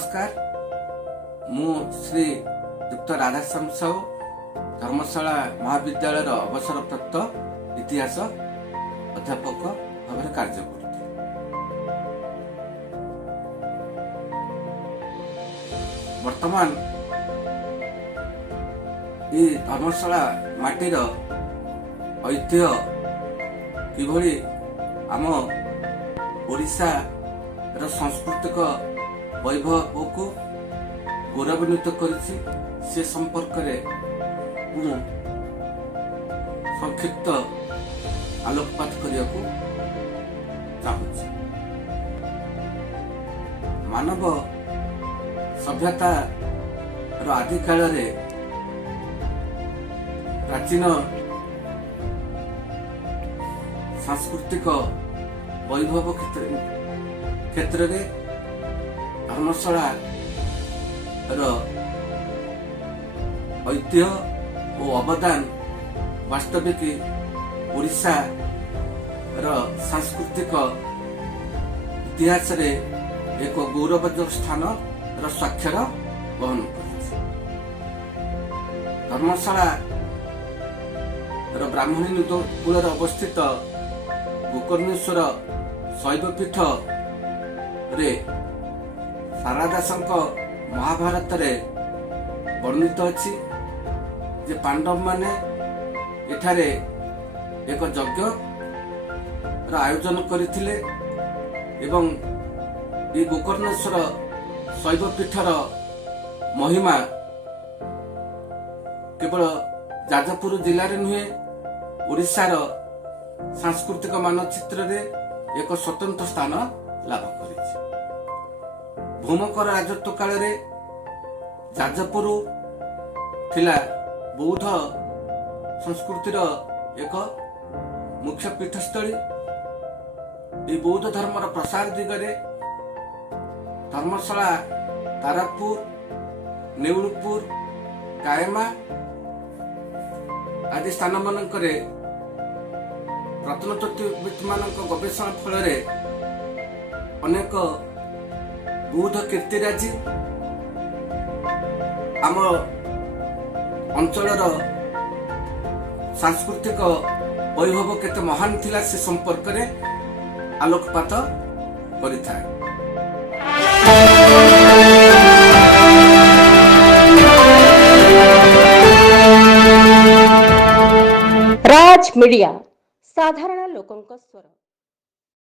नमस्कार मु श्री युक्त राधाश्याम साहू धर्मशाला महाविद्यालय अवसरप्राप्त इतिहास अध्यापक भाव कार्य करते। वर्तमान ये धर्मशाला माटीर ऐतिह्य किभली आम ओडिशा र सांस्कृतिक वैभव को गौरवान्वित करिछि से संपर्क में संक्षिप्त आलोकपात करने को चाहूँगी। मानव सभ्यता आदि काल प्राचीन सांस्कृतिक वैभव क्षेत्र में धर्मशाला ऐतिह्य और अवदान वास्तविक ओडिशा सांस्कृतिक इतिहास रे एक गौरवोज्ज्वल स्थान स्वाक्षर वहन कर। धर्मशाला ब्राह्मणी कूल अवस्थित गोकर्णेश्वर शैवपीठ रे सारदासंक महाभारत रे वर्णित अछि जे पांडव माने एठारे एक यज्ञ आयोजन करथिले एवं ये गोकर्णेश्वर शैवपीठर महिमा केवल जाजपुर जिले में नुहे ओडिशार सांस्कृतिक मानचित्र रे एक स्वतंत्र स्थान लाभ करिछि। भौमकर राजत्व काल रे जाजपुर थिला बौद्ध संस्कृतिर एक मुख्य पीठस्थली। ये बौद्ध धर्मर प्रसार दिगरे धर्मशाला तारापुर नेउलपुर कायमा आदि स्थान मानकरे प्रत्नतत्वविद मानक गवेषणा फल अनेक बौद्ध कीर्तिराजी आम अंचलर सांस्कृतिक वैभव केते महान थिला से संपर्क रे आलोकपात करिथाय। राज मीडिया साधारण लोकंक स्वर।